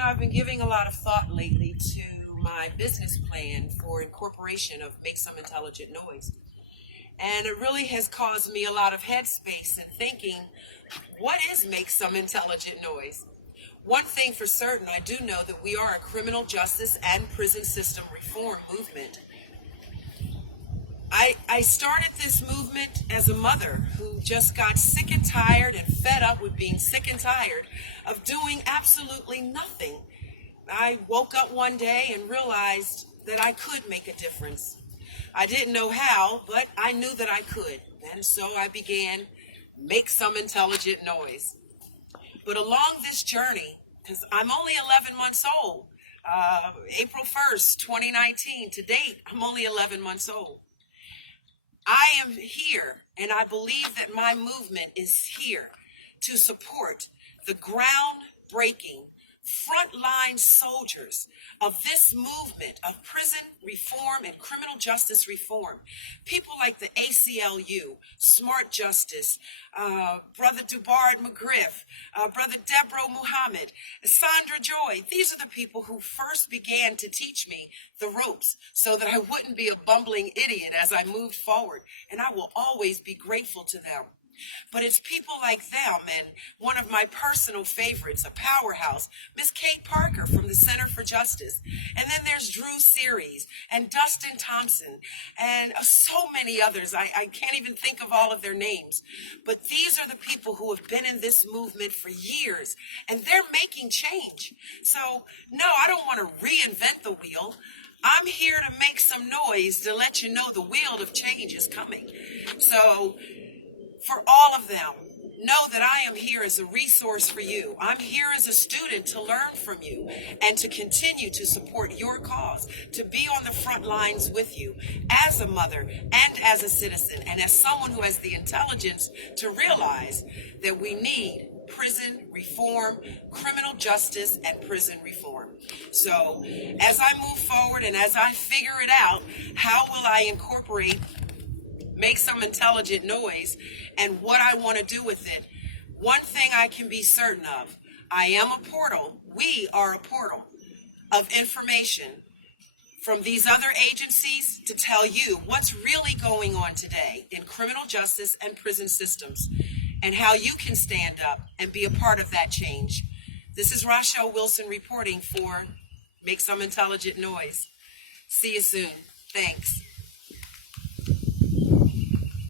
I've been giving a lot of thought lately to my business plan for incorporation of Make Some Intelligent Noise. And it really has caused me a lot of headspace in thinking, what is Make Some Intelligent Noise? One thing for certain, I do know that we are a criminal justice and prison system reform movement. I started this movement as a mother who just got sick and tired and fed up with being sick and tired of doing absolutely nothing. I woke up one day and realized that I could make a difference. I didn't know how, but I knew that I could. And so I began Make Some Intelligent Noise. But along this journey, because I'm only 11 months old, April 1st, 2019, to date, I'm only 11 months old. I am here, and I believe that my movement is here to support the groundbreaking frontline soldiers of this movement of prison reform and criminal justice reform. People like the ACLU, Smart Justice, Brother Dubar McGriff, Brother Debro Muhammad, Sandra Joy. These are the people who first began to teach me the ropes so that I wouldn't be a bumbling idiot as I moved forward. And I will always be grateful to them. But it's people like them and one of my personal favorites, a powerhouse, Miss Kate Parker from the Center for Justice. And then there's Drew Series and Dustin Thompson and so many others. I can't even think of all of their names. But these are the people who have been in this movement for years, and they're making change. So, no, I don't want to reinvent the wheel. I'm here to make some noise to let you know the wheel of change is coming. So, for all of them, know that I am here as a resource for you. I'm here as a student to learn from you and to continue to support your cause, to be on the front lines with you as a mother and as a citizen and as someone who has the intelligence to realize that we need prison reform, criminal justice, and prison reform. So as I move forward and as I figure it out, how will I incorporate Make Some Intelligent Noise and what I want to do with it? One thing I can be certain of, I am a portal, we are a portal of information from these other agencies to tell you what's really going on today in criminal justice and prison systems and how you can stand up and be a part of that change. This is Rachelle Wilson reporting for Make Some Intelligent Noise. See you soon. Thanks.